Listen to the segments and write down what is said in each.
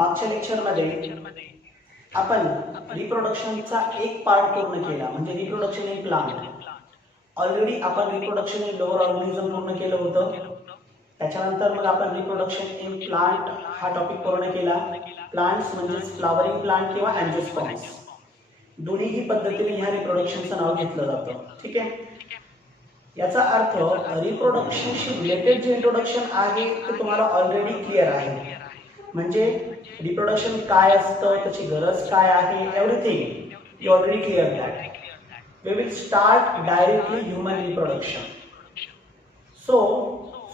मागच्या लेक्चरमध्ये आपण रिप्रोडक्शनचा एक पार्ट पूर्ण केला, म्हणजे रिप्रोडक्शन इन प्लांट. ऑलरेडी आपण रिप्रोडक्शन इन लोअर ऑर्गॅनिझम पूर्ण केलं होतं. त्याच्यानंतर मग आपण रिप्रोडक्शन इन प्लांट हा टॉपिक पूर्ण केला. प्लांट्स म्हणजे फ्लावरिंग प्लांट किंवा अँजिओस्पर्म्स, दोन्हीही पद्धतीने ह्या रिप्रोडक्शनचं नाव घेतलं जातं. ठीक आहे. याचा अर्थ रिप्रोडक्शनशी रिलेटेड जे इंट्रोडक्शन आहे ते तुम्हाला ऑलरेडी क्लिअर आहे. म्हणजे रिप्रोडक्शन काय असतं, त्याची गरज काय आहे, everything you already clear that. We will start directly human reproduction. So,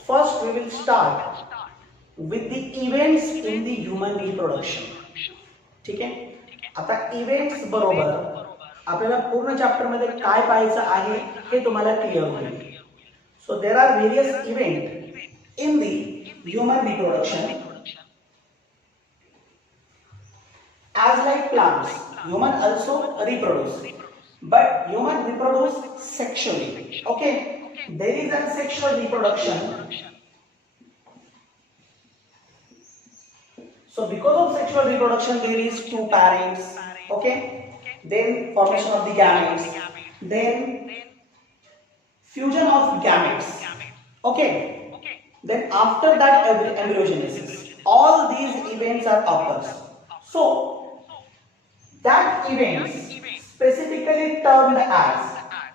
first we will start with the events in the human reproduction. ठीक आहे. आता इव्हेंट्स बरोबर आपल्याला पूर्ण चॅप्टर मध्ये काय पाहायचं आहे हे तुम्हाला क्लिअर होईल. So there are various event in the human reproduction. As like plants, human also reproduce. But human reproduce sexually. Okay, there is a sexual reproduction. So because of sexual reproduction there is two parents. Okay, then formation of the gametes, then fusion of gametes. Okay, then after that embryogenesis. All these events are occurs. So that events specifically termed as,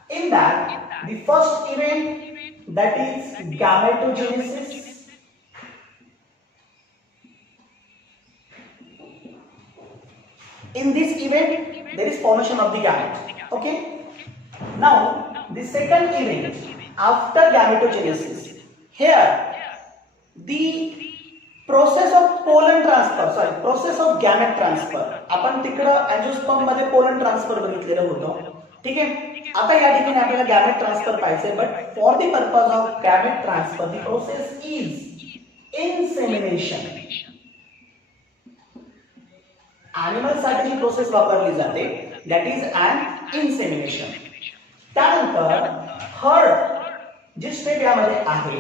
in that the first event, that is gametogenesis. In this event there is formation of the gamete. Okay, now the second event after gametogenesis, here the process of pollen transfer, process of gamete transfer. आपण तिकडे angiosperm मध्ये pollen transfer बघितलेलं होतं. ठीक आहे. आता या ठिकाणी आपल्याला गॅमेट ट्रान्सफर पाहिजे, but for the purpose of gamete transfer the process is insemination. Animal साठी जी प्रोसेस वापरली जाते दॅट इज अन इन्सेमिनेशन. त्यानंतर थर्ड जी स्टेप यामध्ये आहे,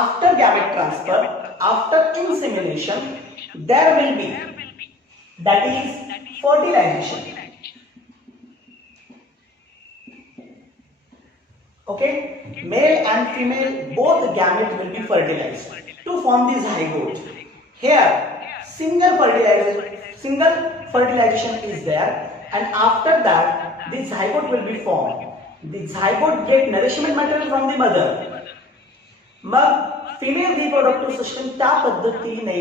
after gamete transfer, after insemination, there will be, that is fertilization. Okay, male and female both gametes will be fertilized to form the zygote. Here single fertilization is there, and after that the zygote will be formed. The zygote get nourishment material from the mother. मग female reproductive system त्या पद्धतीने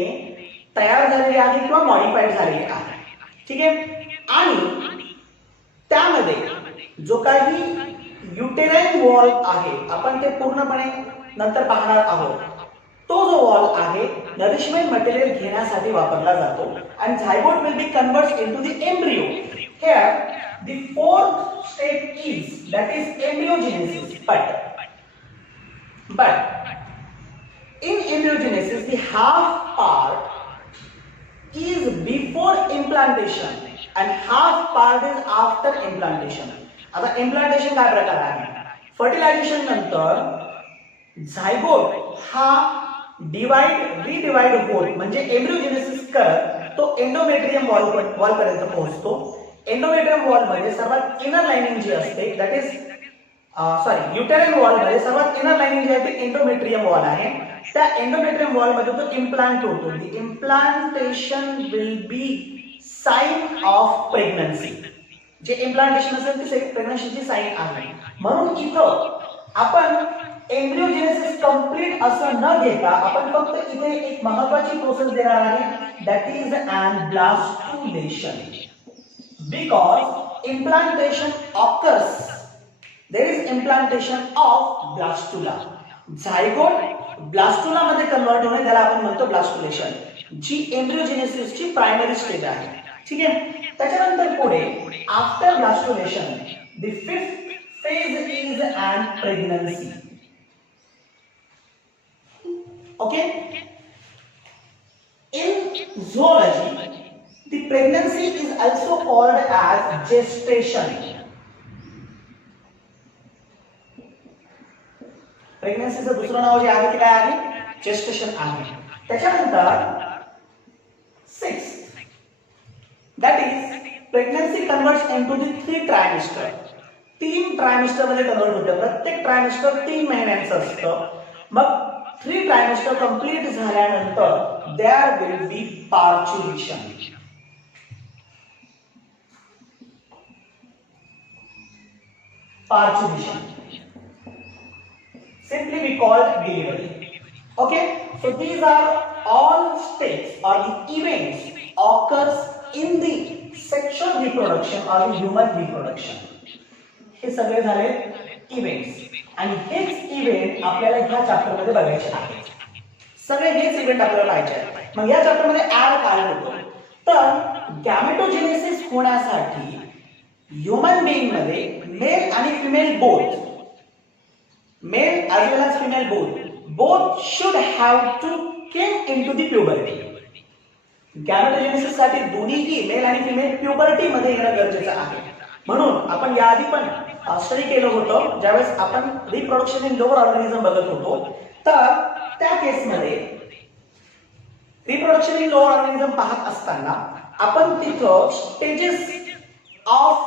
तयार झालेली आहे किंवा modified झालेली आहे. ठीक आहे. आणि त्यामध्ये जो काही युटेराइन वॉल आहे, आपण ते पूर्णपणे नंतर पाहणार आहोत. तो जो वॉल आहे नरिशमेंट मटेरियल घेण्यासाठी वापरला जातो, आणि zygote will be convert into the embryo. Here the fourth step is that is embryogenesis. but in embryogenesis the half part is before implantation and half part is after implantation. आता implantation काय प्रकार आहे? Fertilisation नंतर zygote हा रिडिवाइड होत, म्हणजे embryogenesis करत तो एंडोमेट्रियम वॉल पर्यंत पोहोचतो. एंडोमेट्रियम वॉल मध्ये सर्वात इनर लाइनिंग जी असते दॅट इज युटेराइन वॉल मध्ये सर्वात इनर लाइनिंग जी आहे ती एंडोमेट्रियम वॉल आहे. त्या एंडोमेट्रियम वॉल मध्ये तो इम्प्लांट होतो. The implantation will be sign of pregnancy. जे इम्प्लांटेशन असेल ते प्रेग्नन्सीची साइन आहे. म्हणून इथं आपण एम्ब्रियोजेनेसिस कंप्लीट असं न घेता आपण फक्त इथे एक महत्त्वाची प्रोसेस देणार आहे that is an blastulation. Because implantation occurs, there is implantation of blastula. Zygote blastula मध्ये कन्वर्ट होणे त्याला आपण म्हणतो ब्लास्टुलेशन, जी एम्ब्रियोजेनेसिसची प्रायमरी स्टेज आहे. ठीक आहे. त्याच्यानंतर पुढे after blastulation the fifth phase is an pregnancy. Okay. In zoology the pregnancy is also called as gestation. प्रेग्नन्सीचं दुसरं नाव जे आहे ते काय आहे? जेस्टेशन आहे. त्याच्यानंतर 6 that is pregnancy converts into the 3 ट्रायमिस्टर. 3 ट्रायमिस्टर मध्ये कन्वर्ट होते. प्रत्येक ट्रायमिस्टर 3 महिन्यांचं असतं. मग 3 ट्रायमिस्टर कंप्लीट झाल्यानंतर there will be parturition. Parturition. Simply we call it delivery. Okay, so these are all states or the events occurs in the sexual reproduction or the human reproduction. हे सगळे झाले events आणि हेच event आपल्याला ह्या chapter मध्ये बघायचे आहेत. सगळे हेच इव्हेंट आपल्याला पाहिजे आहेत. मग या चॅप्टर मध्ये ऍड काय होतं तर गॅमेटोजेनेसिस होण्यासाठी ह्युमन बीइंग मध्ये मेल आणि female both, male as well as female both should have to came into the puberty. गॅमेटोजेनेसिस साठी दोन्हीही मेल आणि फिमेल प्युबर्टी मध्ये येणं गरजेचं आहे. म्हणून आपण याआधी पण स्टडी केलं होतं ज्यावेळेस आपण रिप्रोडक्शन इन लोअर ऑर्गॅनिझम बघत होतो. तर त्या केस मध्ये रिप्रोडक्शन इन लोअर ऑर्गॅनिझम पाहत असताना आपण तिथं स्टेजेस ऑफ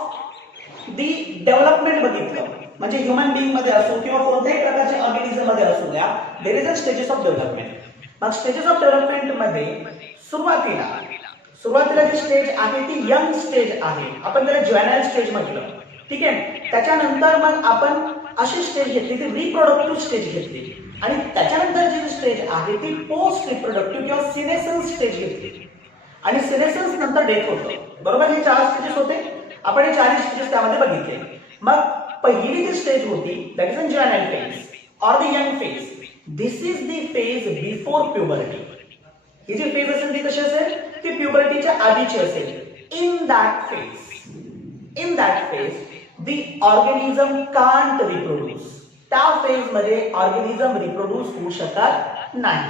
दी डेव्हलपमेंट बघितलं. म्हणजे ह्युमन बीइंग मध्ये असो किंवा कोणत्याही प्रकारच्या ऑर्गॅनिझम मध्ये असू द्या, there is a stages of development. मग स्टेजेस ऑफ डेव्हलपमेंट मध्ये सुरुवातीला जी स्टेज आहे ती यंग स्टेज आहे. आपण त्याला ज्युएनाइल स्टेज म्हटलं. ठीक आहे. त्याच्यानंतर मग आपण अशी स्टेज घेतली ती रिप्रोडक्टिव्ह स्टेज घेतली आणि त्याच्यानंतर जी स्टेज आहे ती पोस्ट रिप्रोडक्टिव्ह किंवा सिनेसन्स स्टेज घेतली आणि सिनेसन्स नंतर डेथ होतं. बरोबर. हे 4 स्टेजेस होते. आपण हे 4 स्टेजेस त्यामध्ये बघितले. मग पहिली जी स्टेज होती that is a juvenile phase or the young phase. This is the phase before puberty. ही जी फेज असेल ती कशी असेल ती प्युबर्टीच्या आधीची असेल. In that phase the organism can't reproduce. त्या फेज मध्ये ऑर्गॅनिझम रिप्रोड्यूस होऊ शकत नाही.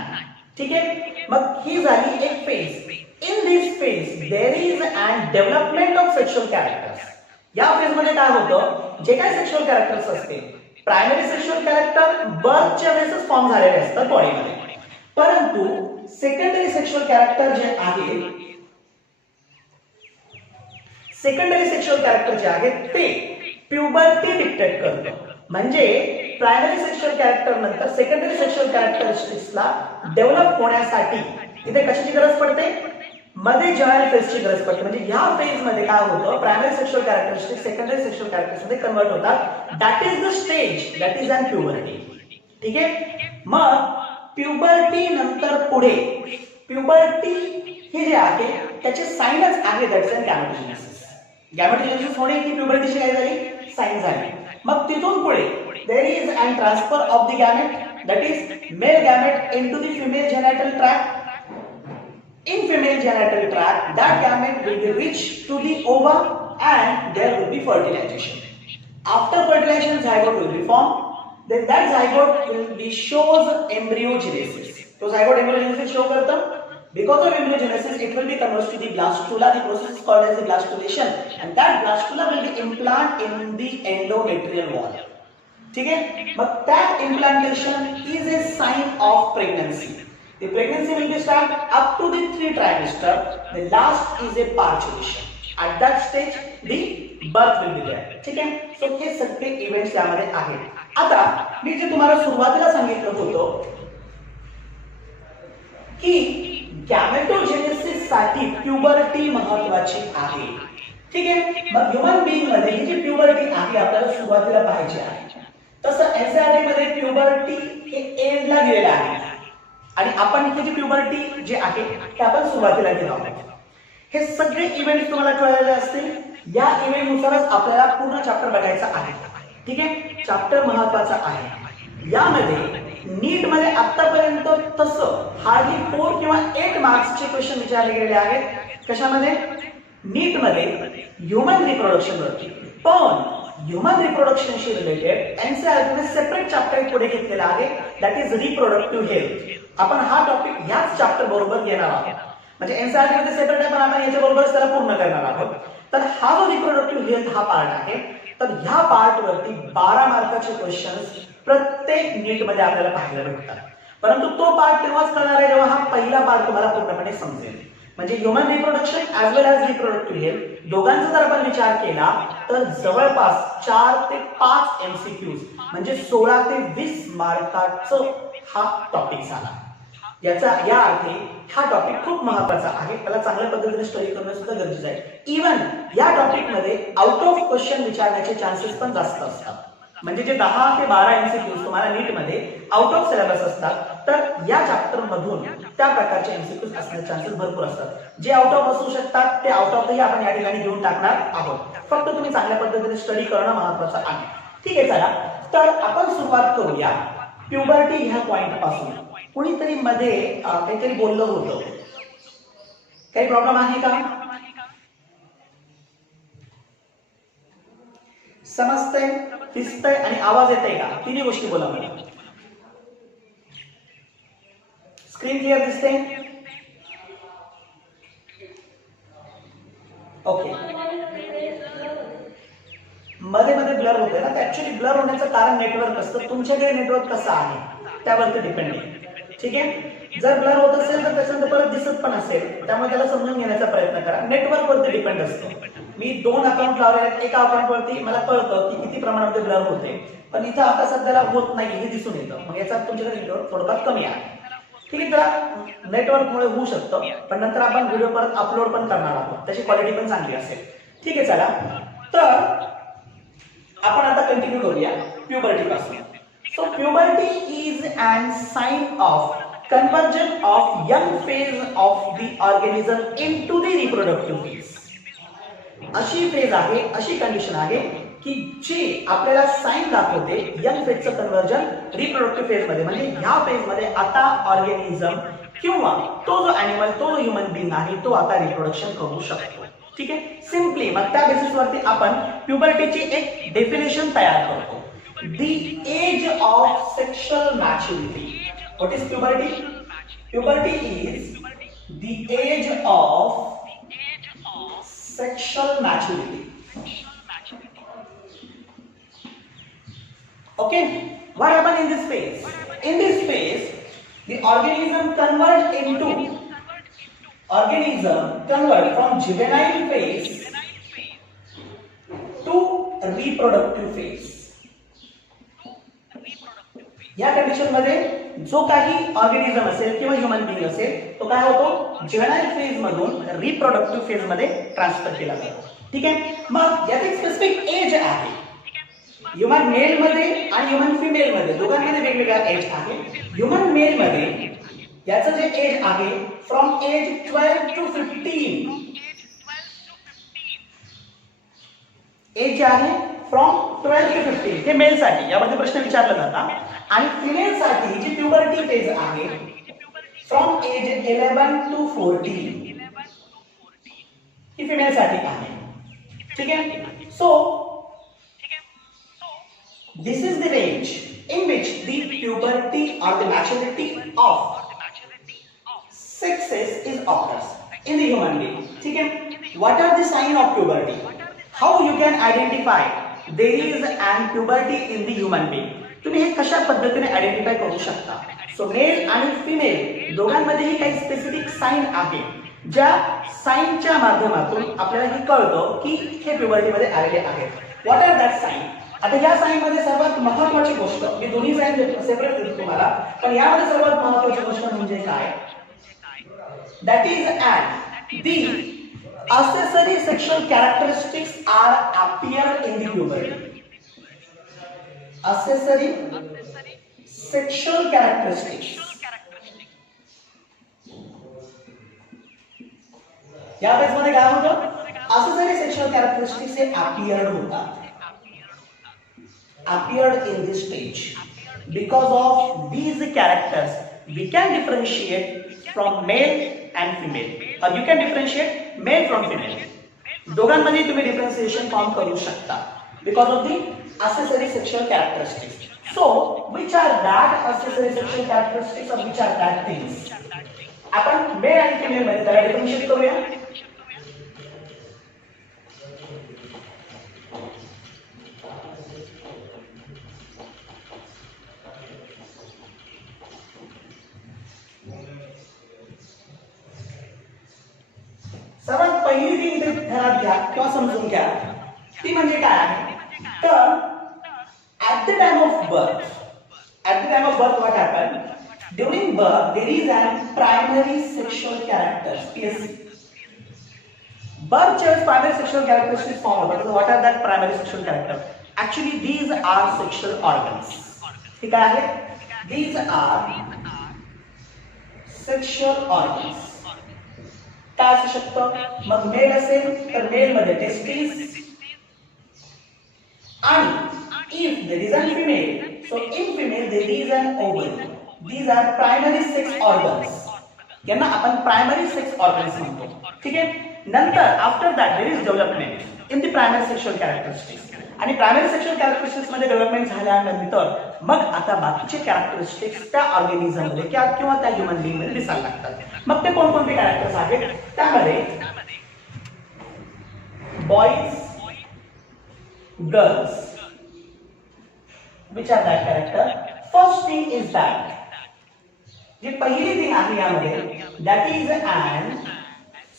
ठीक आहे. मग ही झाली एक phase. In this phase there is an development of sexual characters. या फेज मध्ये काय होतं जे काही सेक्शुअल कॅरेक्टर्स असते प्रायमरी सेक्शुअल कॅरेक्टर बर्थच्या वेळेसच फॉर्म झालेले असतात बॉडीमध्ये. परंतु सेकंडरी सेक्शुअल कॅरेक्टर जे आहे ते प्युबर्टी डिक्टेट करतं. म्हणजे प्रायमरी सेक्शुअल कॅरेक्टर नंतर सेकंडरी सेक्शुअल कॅरेक्टरिस्टिक्सला डेव्हलप होण्यासाठी इथे कशाची गरज पडते मध्ये ज्युएनाइल फेजची गरज पडते. म्हणजे ह्या फेज मध्ये काय होतं primary sexual characteristics secondary sexual characters मध्ये कन्वर्ट होतात. That is the stage that is an puberty. ठीक आहे. मग प्युबर्टी नंतर पुढे प्युबर्टी ही जी आहे त्याचे साइनच आहे दॅट इज अन गॅमेटोजेनेसिस. गॅमेटोजेनेसिस होणे ही प्युबर्टीची काय झाली साइन झाली. मग तिथून पुढे there is an transfer of the gamete that is male gamete into the female genital tract. In female genital tract, that gamete will be reached to the ova and there will be fertilization. After fertilization, zygote will be formed. Then that zygote will be shows embryogenesis. So zygote embryogenesis show करतं. Because of embryogenesis, it will be converted to the blastula. The process is called as the blastulation, and that blastula will be implanted in the endometrial wall. ठीक है. But that implantation is a sign of pregnancy. The pregnancy will be start up to the 3 trimester. The last is a parturition. At that stage, the birth will be there. ठीक आहे. So हे सगळे events यामध्ये आहेत. आता मी जे तुम्हाला सुरुवातीला सांगितलं होतं की गॅमेटोजेनेसिस साठी प्युबर्टी महत्त्वाची आहे. ठीक आहे. मग ह्युमन बीइंग मध्ये ही जी प्युबर्टी आहे आपल्याला सुरुवातीला पाहिजे आहे. तसं एनसीईआरटी मध्ये प्युबर्टी हे एंडला दिलेलं आहे आणि आपण इथे जी प्युबर्टी जे आहे ते आपण सुरुवातीला घेत आहोत. हे सगळे इव्हेंट्स तुम्हाला कळलेले असतील. या इव्हेंट नुसारच आपल्याला पूर्ण चॅप्टर बघायचा आहे. ठीक आहे. चॅप्टर महत्त्वाचा आहे. यामध्ये नीट मध्ये आतापर्यंत तसं हार्डली 4 किंवा 8 मार्क्सचे क्वेश्चन विचारले गेलेले आहेत. कशामध्ये नीट मध्ये ह्युमन रिप्रोडक्शन वरती. पण ह्युमन रिप्रोडक्शनशी रिलेटेड एनसीईआरटीने सेपरेट चॅप्टर पुढे घेतलेला आहे दॅट इज रिप्रोडक्टिव्ह हेल्थ. आपण हा टॉपिक ह्याच चॅप्टर बरोबर घेणार आहोत. म्हणजे एनसीईआरटी मध्ये सेपरेट आहे पण आपण याच्या बरोबरच त्याला पूर्ण करणार आहोत. तर हा जो रिप्रोडक्टिव्ह हेल्थ हा पार्ट आहे तर ह्या पार्ट वरती 12 मार्काचे क्वेश्चन्स प्रत्येक नीट मध्ये आपल्याला पाहायला भेटतात. परंतु तो पार्ट तेव्हाच करणार आहे जेव्हा हा पहिला पार्ट तुम्हाला पूर्णपणे समजेल. म्हणजे ह्युमन रिप्रोडक्शन ऍज वेल ऍज रिप्रोडक्टिव्ह हेल्थ दोघांचा जर आपण विचार केला तर जवळपास 4 ते 5 एमसीक्यूज म्हणजे 16 ते 20 मार्काचं हा टॉपिक झाला. या अर्थी हा टॉपिक खूप महत्त्वाचा आहे. त्याला चांगल्या पद्धतीने स्टडी करणं सुद्धा गरजेचं आहे. इव्हन या टॉपिक मध्ये आउट ऑफ क्वेश्चन विचारण्याचे चान्सेस पण जास्त असतात. म्हणजे जे 10 ते 12 एमसीक्यूज तुम्हाला नीट मध्ये आउट ऑफ सिलेबस असतात तर या चॅप्टर मधून त्या प्रकारचे एमसीक्यूज असण्याचे चान्सेस भरपूर असतात. जे आउट ऑफ असू शकतात ते आउट ऑफही आपण या ठिकाणी घेऊन टाकणार आहोत. फक्त तुम्ही चांगल्या पद्धतीने स्टडी करणं महत्त्वाचं आहे. ठीक आहे, चला तर आपण सुरुवात करूया प्युबर्टी ह्या पॉइंट पासून. कुणीतरी मध्ये काहीतरी बोललं होतं, काही प्रॉब्लेम आहे का? समजतंय, दिसतंय आणि आवाज येतोय का? तिन्ही गोष्टी बोला मला. स्क्रीन क्लिअर दिसते? ओके. मध्ये मध्ये ब्लर होते ना, ऍक्च्युअली ब्लर होण्याचं कारण नेटवर्क असतं. तुमच्याकडे नेटवर्क कसं आहे त्यावरती डिपेंड आहे. ठीक आहे, जर ब्लर होत असेल तर त्याच्यानंतर परत दिसत पण असेल, त्यामुळे त्याला समजून घेण्याचा प्रयत्न करा. नेटवर्क वरती डिपेंड असतो. मी 2 अकाउंट लावले आहेत, एका अकाउंट वरती मला कळतं की किती प्रमाणामध्ये ब्लर होते, पण इथं आता सध्याला होत नाही हे दिसून येतं. मग याचा तुमच्याकडे नेटवर्क थोडंफार कमी आहे. ठीक आहे, तर नेटवर्कमुळे होऊ शकतं, पण नंतर आपण व्हिडिओ परत अपलोड पण करणार आहोत, त्याची क्वालिटी पण चांगली असेल. ठीक आहे, चला तर आपण आता कंटिन्यू करूया प्युबर्टी पासून. So puberty is an sign of conversion of young phase of the organism into the reproductive phase. अशी फेज आहे, अशी कंडिशन आहे की जी आपल्याला साइन दाखवते यंग फेजचं कन्वर्जन रिप्रोडक्टिव्ह फेज मध्ये. म्हणजे ह्या फेज मध्ये आता ऑर्गॅनिझम किंवा तो जो एनिमल, तो जो ह्युमन बीइंग आहे तो आता रिप्रोडक्शन करू शकतो. ठीक आहे, सिम्पली मग त्या बेसिस वरती आपण प्युबर्टीची एक डेफिनेशन तयार करतो. The age of sexual maturity. What is puberty? Puberty is the age of sexual maturity. Okay, what happened in this phase? In this phase, the organism convert from juvenile phase to reproductive phase. या condition मध्ये जो काही organism असेल किंवा human being असेल तो काय होतो, ज्युवेनाइल फेज मधून रिप्रोडक्टिव्ह फेज मध्ये ट्रान्सफर केला जातो. ठीक आहे, मग यात एक स्पेसिफिक एज आहे. ह्युमन मेल मध्ये आणि ह्युमन फिमेल मध्ये दोघांमध्ये वेगवेगळा एज आहे. ह्युमन मेल मध्ये याचं जे एज आहे फ्रॉम एज 12 टू 15. एज आहे फ्रॉम 12 टू 15 हे मेल साठी यामध्ये प्रश्न विचारला जाता. आणि फिमेल साठी जी प्युबर्टी फेज आहे फ्रॉम एज 11 टू 14 ही फिमेल साठी आहे. ठीक आहे, so this is the range in which the puberty और the maturity of sexes is occurs in the human being. ठीक है, what are the sign of puberty? How you can identify there is an puberty in the human being? तुम्ही हे कशा पद्धतीने identify करू शकता? So mail आणि female दोघांमध्येही काही स्पेसिफिक साइन आहे, ज्या साइनच्या माध्यमातून आपल्याला हे कळतं की हे प्युबर्टी मध्ये आलेले आहेत. What are that sign? आता या साइन मध्ये सर्वात महत्त्वाची गोष्ट, मी दोन्ही साइन सेपरेट देतो तुम्हाला, पण यामध्ये सर्वात महत्त्वाची गोष्ट म्हणजे काय? That is and the accessory sexual characteristics are appear in the puberty. Accessory sexual characteristics. या फेज मध्ये काय होतं? accessory sexual characteristics हे appeared होतात. Appeared in this stage. Because of these characters, we can differentiate from male and female, or you can differentiate male from female. दोघांमध्ये तुम्ही differentiation form करू शकता because of the accessory sexual characteristics. So, which are that accessory sexual characteristics or which are that things? आपण male आणि female मध्ये त्याला differentiate करूया. पहिली ती इथे ध्यानात घ्या किंवा समजून घ्या ती म्हणजे काय आहे तर at the time of birth what happened during birth there is an primary sexual character PSC birth child's primary sexual characteristics form but what are that primary sexual character actually these are sexual organs ठीक आहे these are sexual organs काय असू शकतं मग mail असेल तर mail मध्ये testis आणि if there is a female so in female there is an ovary these are primary sex organs यांना आपण primary sex organs म्हणतो ठीक आहे नंतर after that there is development in the primary sexual characteristics आणि primary sexual characteristics मध्ये development झाल्यानंतर मग आता बाकीचे कॅरेक्टरिस्टिक्स त्या ऑर्गॅनिझम मध्ये किंवा त्या ह्यूमन बीइंग मध्ये दिसायला लागतात मग ते कोणकोणते कॅरेक्टर्स आहेत त्यामध्ये boys girls which are that character first thing is that जी पहिली थिंग आहे यामध्ये that is an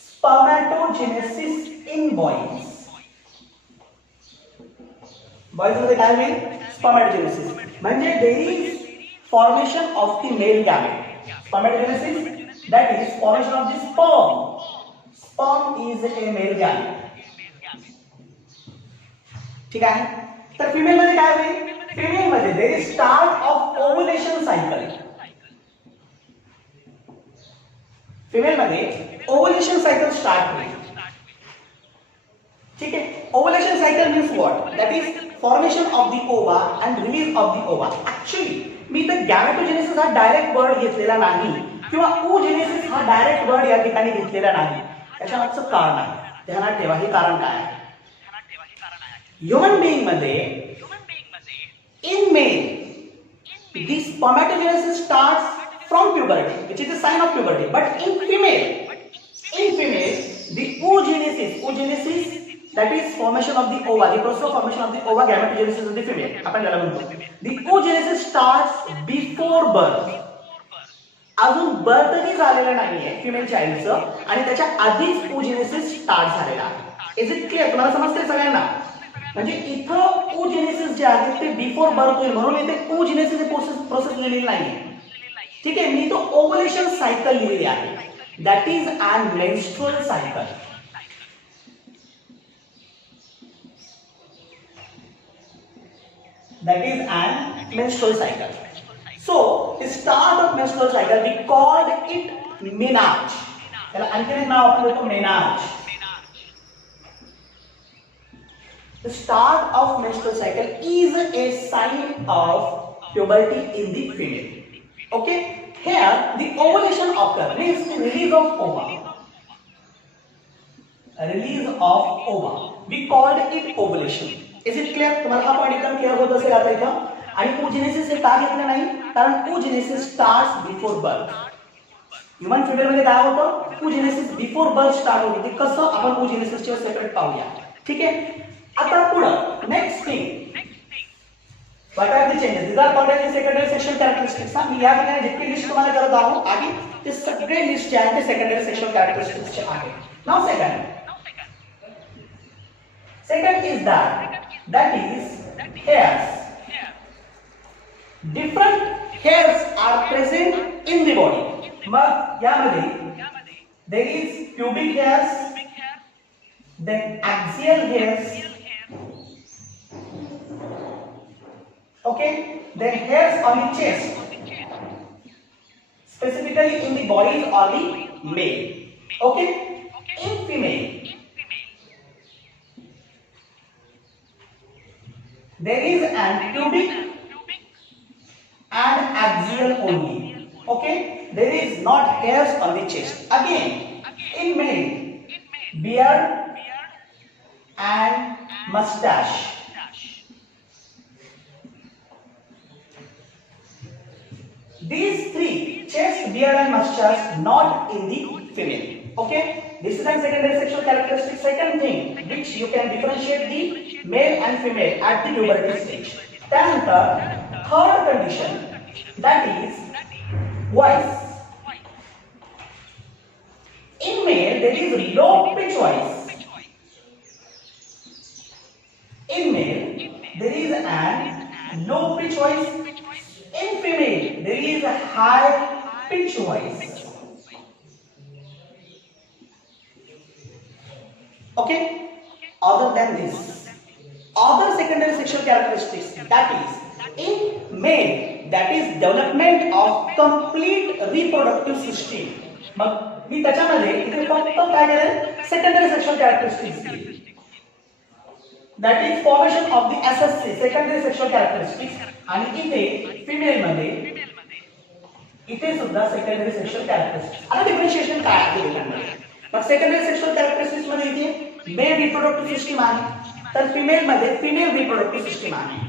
spermatogenesis in boys boys मध्ये काय होईल स्पर्मॅटोजेनेसिस म्हणजे there is formation of the male gamete spermatogenesis that is formation of the sperm is a male gamete ठीक आहे तर फिमेल मध्ये काय होईल फिमेल मध्ये there is start of ovulation cycle female मध्ये ओव्युलेशन सायकल स्टार्ट होईल ठीक है ovulation cycle means what that is formation of the ova and release of the ova actually मी तर गॅमेटोजेनेसिस हा डायरेक्ट वर्ड घेतलेला नाही किंवा ओजेनेसिस हा डायरेक्ट वर्ड या ठिकाणी घेतलेला नाही त्याच्या मागचं कारण आहे ध्यानात ठेवा हे कारण काय आहे ह्यूमन बीइंग मध्ये in male the spermatogenesis starts from puberty which is a sign of puberty but in female the oogenesis that is formation of the ova the process of formation of the ova gametogenesis of the female आपण त्याला म्हणतो the oogenesis starts before birth अजून बर्थही झालेलं नाहीये female चाइल्डचं आणि त्याच्या आधीच oogenesis start झालेला आहे इज इट क्लिअर तुम्हाला समजतंय सगळ्यांना म्हणजे इथं oogenesis जे आहे ते बिफोर बर्थ होईल म्हणून इथे oogenesis ही प्रोसेस लिहिलेली नाहीये ठीक आहे मी तो ओव्युलेशन सायकल लिहिली आहे that is an menstrual cycle that is an menstrual cycle so the start of menstrual cycle we called it menarche त्याला आणखी एक नाव आपण देतो menarche the start of menstrual cycle is a sign of puberty in the female okay here the ovulation occurs means the release of ova we called it ovulation is it clear तुम्हाला हा point एकदम clear होत असेल आता इथं आणि oogenesis हे का घेतलं नाही कारण oogenesis starts before birth human female मध्ये काय होतं oogenesis before birth स्टार्ट होते ते कसं आपण oogenesis चे सेपरेट पाहूया ठीक आहे आता पुढे next thing What are the changes? These are called as the secondary sexual characteristics. मी या ठिकाणी जितकी लिस्ट तुम्हाला करत आहोत आधी ते सगळे लिस्ट जे आहेत ते सेकंडरी सेक्शुअल कॅरेक्टरिस्टिक्स चे आहेत. Now second is that is hairs. Different hairs are present in the body. मग यामध्ये there is pubic hairs, then axial hairs. Okay, then hairs on the chest, specifically in the body or the male. Okay, in female, there is an pubic and axial only. Okay, there is not hairs on the chest. Again, in male, beard and mustache. These three, chest, beard and mustache, not in the female. Okay, this is a secondary sexual characteristic. Second thing which you can differentiate the male and female at the puberty stage. त्यानंतर third condition that is voice. In male there is low pitch voice. high pitch voice. Okay, other than this, other secondary sexual characteristics, that is in male, that is development of complete reproductive system. मग मी त्याच्यामध्ये इथे फक्त काय करेन, secondary sexual characteristics घेईन, that is formation of the SSC, secondary sexual characteristics. आणि इथे female मध्ये इथे सुद्धा सेकंडरी सेक्शुअल कॅरेक्टरिस्टिक्स. आता डिफरन्शिएशन काय आहे दोघांमध्ये? मग सेकंडरी सेक्शुअल कॅरेक्टरिस्टिक्स मध्ये इथे मेल रिप्रोडक्टिव्ह सिस्टीम आहे, तर फिमेल मध्ये फिमेल रिप्रोडक्टिव्ह सिस्टीम आहे.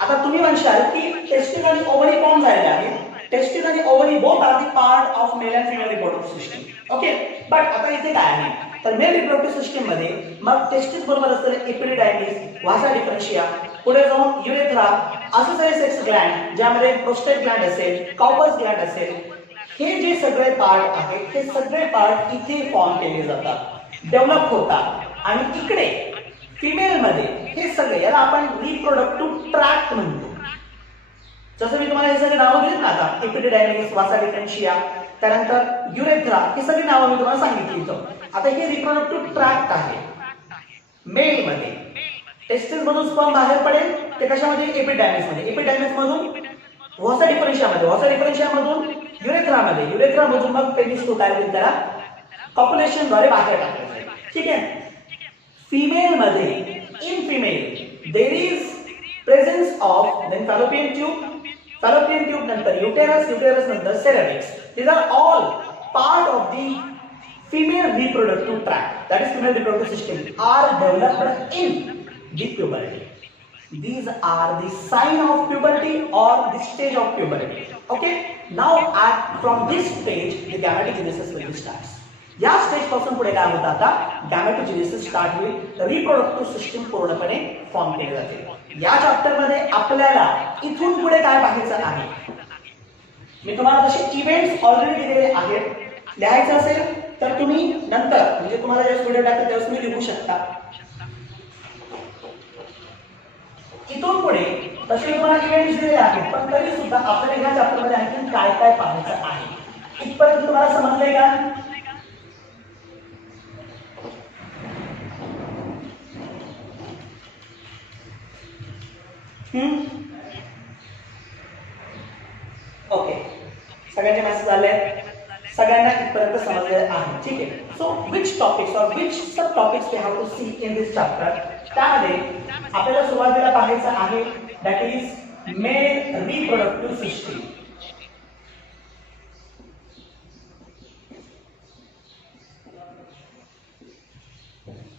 आता तुम्ही म्हणशाल की टेस्टिस आणि ओव्हरी फॉर्म झालेले आहे. टेस्टिस आणि ovary both are the part of male and female reproductive system. Okay, but आता इथे काय आहे, तर मेल रिप्रोडक्टिव्ह सिस्टीम मध्ये मग टेस्टिस बरोबर असलेले एपिडिडायमिस, व्हासा डिफरन्शिया, पुढे जाऊन युरेथ्रा, असेसरी सेक्स ग्लँड ज्यामध्ये प्रोस्टेट ग्लँड असेल, कॉपर्स ग्लँड असेल, हे जे सगळे पार्ट आहेत हे सगळे पार्ट इथे फॉर्म केले जातात, डेव्हलप होतात. आणि इकडे फिमेल मध्ये हे सगळे, याला आपण रिप्रोडक्टिव्ह ट्रॅक्ट म्हणतो. जसं मी तुम्हाला हे सगळे नावं दिलीत ना, आता एपिडिडायमिस, व्हासा डिफरन्शिया, त्यानंतर युरेथ्रा, ही सगळी नावं मी तुम्हाला सांगितली इथं. आता हे रिप्रोडक्टिव्ह ट्रॅक्ट आहे मेल मध्ये. टेस्टिस मधून स्पर्म बाहेर पडेल ते कशामध्ये, एपिडायमिस मध्ये, एपिडायमिस मधून व्हासा डिफरन्शिया मध्ये, व्हासा डिफरन्शिया मधून युरेथ्रा मध्ये, युरेथ्रा मधून मग पेनिस टू काय होईल, त्याला कॉप्युलेशन द्वारे बाहेर टाकायचं. ठीक आहे. फिमेल मध्ये, in female there is presence of then fallopian tube, fallopian tube नंतर युटेरस, युटेरस नंतर cervix. These are all part of the female reproductive tract, that is female reproductive system, are developed in the puberty. These are the sign of puberty or the stage of puberty. Okay, now from this stage the gametogenesis will start. या stage पासून पुढे काय होतं, आता गॅमेटोजेनेसिस start होईल, reproductive system पूर्णपणे form केली जाते. या चॅप्टर मध्ये आपल्याला इथून पुढे काय पाहायचं आहे, मी तुम्हाला तसे इव्हेंट्स ऑलरेडी दिलेले आहेत. लिहायचं असेल तर तुम्ही नंतर, म्हणजे तुम्हाला जेव्हा व्हिडिओ टाकतात त्यावेळेस तुम्ही लिहू शकता. इथून पुढे तसे तुम्हाला इव्हेंट्स दिलेले आहेत, पण तरी सुद्धा आपल्याला ह्या चॅप्टर मध्ये आणखी काय काय पाहायचं आहे, इथपर्यंत तुम्हाला समजलंय का? ओके, सगळ्यांचे मेसेज आले, सगळ्यांना इथपर्यंत समजले आहे. ठीक आहे. सो विच टॉपिक्स और which subtopics we have to see in this chapter. त्यामध्ये आपल्याला सुरुवातीला पाहायचं आहे that is male reproductive system.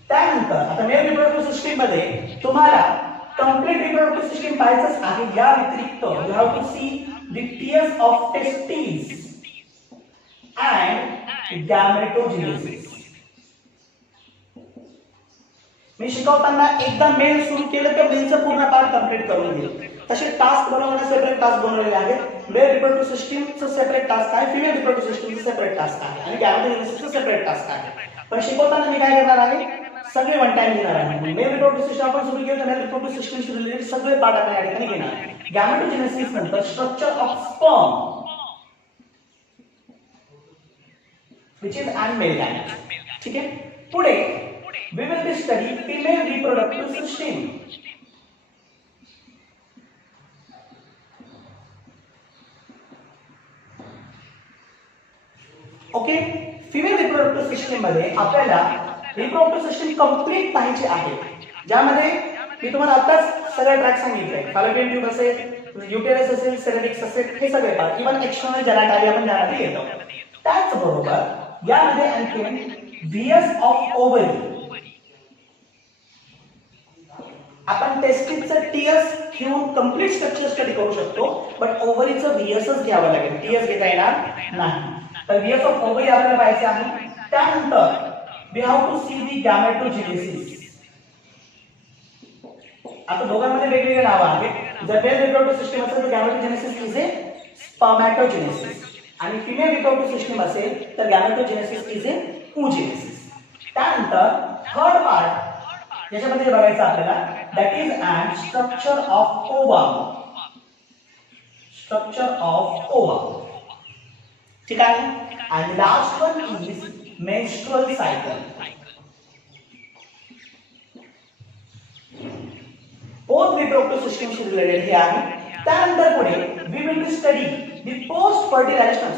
त्यानंतर आता मेल रिप्रोडक्टिव्ह सिस्टीम मध्ये तुम्हाला कंप्लीट रिप्रोडक्टिव्ह सिस्टीम पाहायचंच आहे. या व्यतिरिक्त you have to see the tiers of testis and gametogenesis. मी शिकवताना एकदा मेल सुरू केलं तर मेलचं पूर्ण पार्ट कंप्लीट करून घेईल. तसे टास्क बनवण्याचे सेपरेट टास्क बनवलेले आहेत. मेल रिप्रोडक्टिव्ह सिस्टीमचं सेपरेट टास्क आहे, फिमेल रिप्रोडक्टिव्ह सिस्टीमचं सेपरेट टास्क आहे आणि गॅमेटोजेनेसिसचं सेपरेट टास्क आहे. पण शिकवताना मी काय करणार आहे, सगळे वन टाइम घेणार आहे. मेल रिप्रोडक्टिव्ह सिस्टीम आपण सुरू केलं तर मेल रिप्रोडक्टिव्ह सिस्टीमशी रिलेटेड सगळे पार्ट आपण या ठिकाणी घेणार. गॅमेटोजेनेसिस नंतर structure of sperm which is male gamete. ठीक है. पुढे we will be study female reproductive system. Okay, female reproductive system मध्ये आपल्याला रिप्रोडक्टिव्ह सिस्टीम कंप्लीट पाहिजे आहे, ज्यामध्ये मी तुम्हाला आताच सगळे ट्रॅक सांगितले. फॅलोपियन ट्यूब असेल, युटेरस असेल, सेरेविक्स असेल, हे सगळे पार्ट, इव्हन एक्सटर्नल जेनाटाली आपण त्यामध्ये घेतो. त्याचबरोबर यामध्ये आणखी व्हीएस ऑफ ओव्हरी, आपण टेस्टिसचं टीएस घेऊन कंप्लीट स्ट्रक्चर स्टडी करू शकतो, बट ओव्हरीचं व्हीएसच घ्यावं लागेल, टीएस घेता येणार नाही. तर व्हीएस ऑफ ओव्हरी आपल्याला पाहायचे आहे. त्यानंतर वी हॅव टू सी दी गॅमेटोजेनेसिस. आता दोघांमध्ये वेगवेगळे नाव आहेत. जर मेल रिप्रोडक्टिव्ह सिस्टीम असेल तर गॅमेटोजेनेसिस इज ए स्पर्मॅटोजेनेसिस आणि फिमेल रिप्रोडक्टिव्ह सिस्टीम असेल तर गॅमेटोजेनेसिस इज ए oogenesis. त्यानंतर थर्ड पार्ट याच्यामध्ये बघायचं आपल्याला, that is and structure of ova. Structure of ova. ठीक आहे. आणि last one is menstrual cycle. Both reproductive सिस्टमशी रिलेटेड हे आहे. त्यानंतर पुढे we will be study the post fertilization.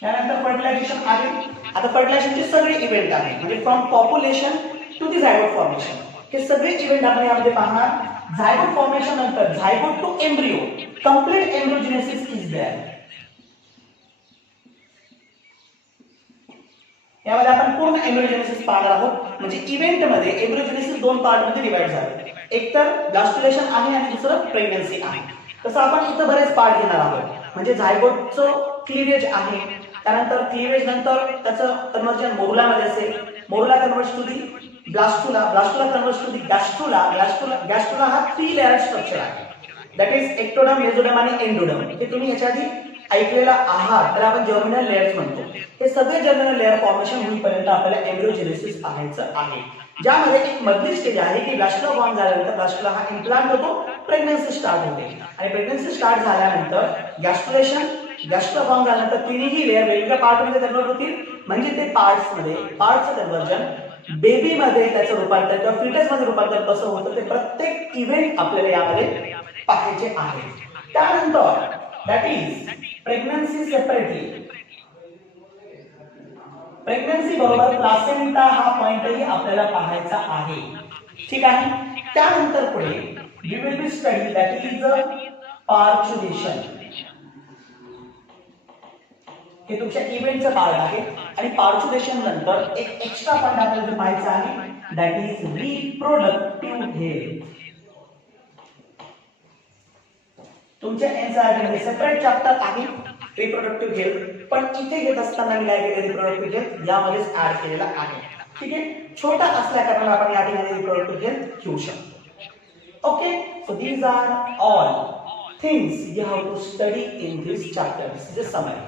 त्यानंतर फर्टिलायझेशन आहे. आता फर्टिलायझेशनचे सगळे इव्हेंट आहे, म्हणजे from population to the zygote formation, हे सगळे इव्हेंट आपण यामध्ये पाहणार. झायगोट फॉर्मेशन नंतर zygote to embryo, complete embryogenesis is there. यामध्ये आपण पूर्ण एम्ब्रियोजेनेसिस पाहणार आहोत. म्हणजे इव्हेंट मध्ये एम्ब्रियोजेनेसिस दोन पार्ट मध्ये डिवाइड झाले, एक तर ब्लास्टुलेशन आहे आणि दुसरं प्रेग्नन्सी आहे. तसं आपण इथं बरेच पार्ट घेणार आहोत. म्हणजे झायगोटचं क्लिवेज आहे, त्यानंतर क्लिवेज नंतर त्याचं कन्वर्जन मोरुलामध्ये असेल, morula converts to the blastula, blastula converts to the gastrula, gastrula हा 3 लेयर स्ट्रक्चर आहे. दॅट इज एक्टोडम, मेसोडम आणि एंडोडम. हे तुम्ही याच्या आधी ऐकलेला आहात, तर आपण जर्मिनल लेयर्स म्हणतो. हे सगळे जर्मिनल लेयर फॉर्मेशन होईपर्यंत आपल्याला एम्ब्रियोजेनेसिस पाहायचं आहे, ज्यामध्ये एक मधली स्टेज आहे की ब्लास्टुला फॉर्म झाल्यानंतर ब्लास्टुला हा इम्प्लांट होतो, प्रेग्नन्सी स्टार्ट होते. आणि प्रेग्नन्सी स्टार्ट झाल्यानंतर गॅस्ट्रुलेशन, गॅस्ट्रुला फॉर्म झाल्यानंतर तिन्ही लेयर वेगवेगळ्या पार्टमध्ये कन्वर्ट होतील. म्हणजे ते पार्ट्सचं कन्वर्जन बेबीमध्ये त्याचं रूपांतर किंवा फिटसमध्ये रूपांतर कसं होतं ते प्रत्येक इव्हेंट आपल्याला यामध्ये पाहायचे आहे. त्यानंतर that is pregnancy separately. Pregnancy बरोबर प्लासेंटा हा पॉइंटही आपल्याला पाहायचा आहे. ठीक आहे. त्यानंतर पुढे we will be study that is parturition. हे तुमच्या इव्हेंटचं पार्ट आहे. आणि पार्च्युलेशन नंतर एक एक्स्ट्रा पार्ट आपल्याला पाहायचा आहे, दॅट इज रिप्रोडक्टिव्ह हेल्थ. तुमच्या एनसीईआरटी मध्ये सेपरेट चॅप्टर आहे रिप्रोडक्टिव्ह हेल्थ, पण इथे घेत असताना मी काय केलं, रिप्रोडक्टिव्ह हेल्थ यामध्येच ऍड केलेला आहे. ठीक आहे. छोटा असल्या कारणाने आपण या ठिकाणी रिप्रोडक्टिव्ह हेल्थ घेऊ शकतो. Okay, so these are all things you have to study in this chapter. This is summary.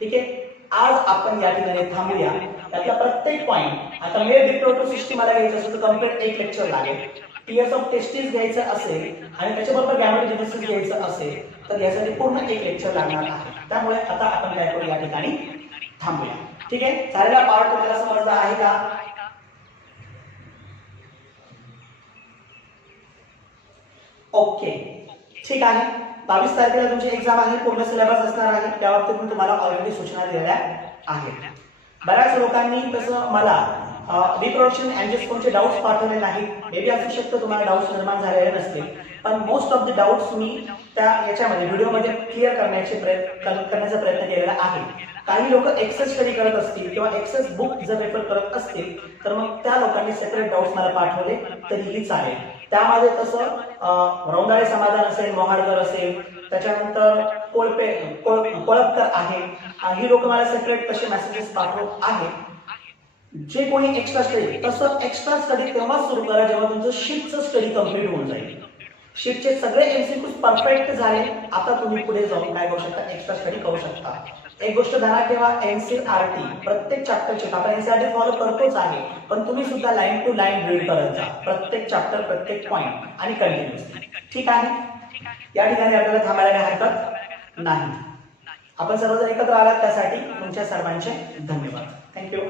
ठीक आहे. आज आपण या ठिकाणी थांबूया. त्यातला प्रत्येक पॉइंट, आता मेल रिप्रोडक्टिव्ह सिस्टम मला घ्यायचं असेल तर कंप्लीट एक लेक्चर लागेल. टीएस ऑफ टेस्टिस घ्यायचं असेल आणि त्याच्याबरोबर गॅमेटोजेनेसिस घ्यायचं असेल तर यासाठी पूर्ण एक लेक्चर लागणार आहे. त्यामुळे आता आपण काय करू, या ठिकाणी थांबूया. ठीक आहे. झालेला पार्ट तुम्हाला समजला आहे का? ओके, ठीक आहे. 22 तारखेला तुमची एक्झाम आहे, पूर्ण सिलेबस असणार आहे. त्या बाबतीत मी तुम्हाला ऑलरेडी सूचना दिलेल्या आहेत. बऱ्याच लोकांनी तसं मला रिप्रोडक्शन अँजिओस्पर्मचे डाऊट्स पाठवले नाहीत. मे बी असू शकतं तुम्हाला डाऊट्स निर्माण झालेले नसतील, पण मोस्ट ऑफ द डाऊट्स मी त्या याच्यामध्ये व्हिडिओमध्ये क्लिअर करण्याचा प्रयत्न केलेला आहे. काही लोक एक्सेस स्टडी करत असतील किंवा एक्सेस बुक जर रेफर करत असतील तर मग त्या लोकांनी सेपरेट डाऊट्स मला पाठवले तरीही चालेल. त्यामध्ये तसं रौंदाळे समाधान असेल, मोहाडकर असेल, त्याच्यानंतर कोळपकर आहे, ही लोक मला सेपरेट तसे मेसेजेस पाठवत आहेत. जे कोणी एक्स्ट्रा स्टडी, तसं एक्स्ट्रा स्टडी तेव्हा सुरू करा जेव्हा तुमचं शिफ्टचं स्टडी कंप्लीट होऊन जाईल. शिफ्टचे सगळे एमसीक्यूज परफेक्ट झाले, आता तुम्ही पुढे जाऊन काय करू शकता, एक्स्ट्रा स्टडी करू शकता. एक गोष्ट ध्यानात ठेवा, एनसीईआरटी प्रत्येक चॅप्टरचे, आपण एनसीईआरटी फॉलो करतोच आहे, पण तुम्ही सुद्धा लाईन टू लाईन रीड करत जा, प्रत्येक चॅप्टर, प्रत्येक पॉइंट आणि कंटिन्युअसली. ठीक आहे. या ठिकाणी आपल्याला थांबायला हरकत नाही. आपण सर्वजण एकत्र आलात त्यासाठी तुमच्या सर्वांचे धन्यवाद. थँक्यू.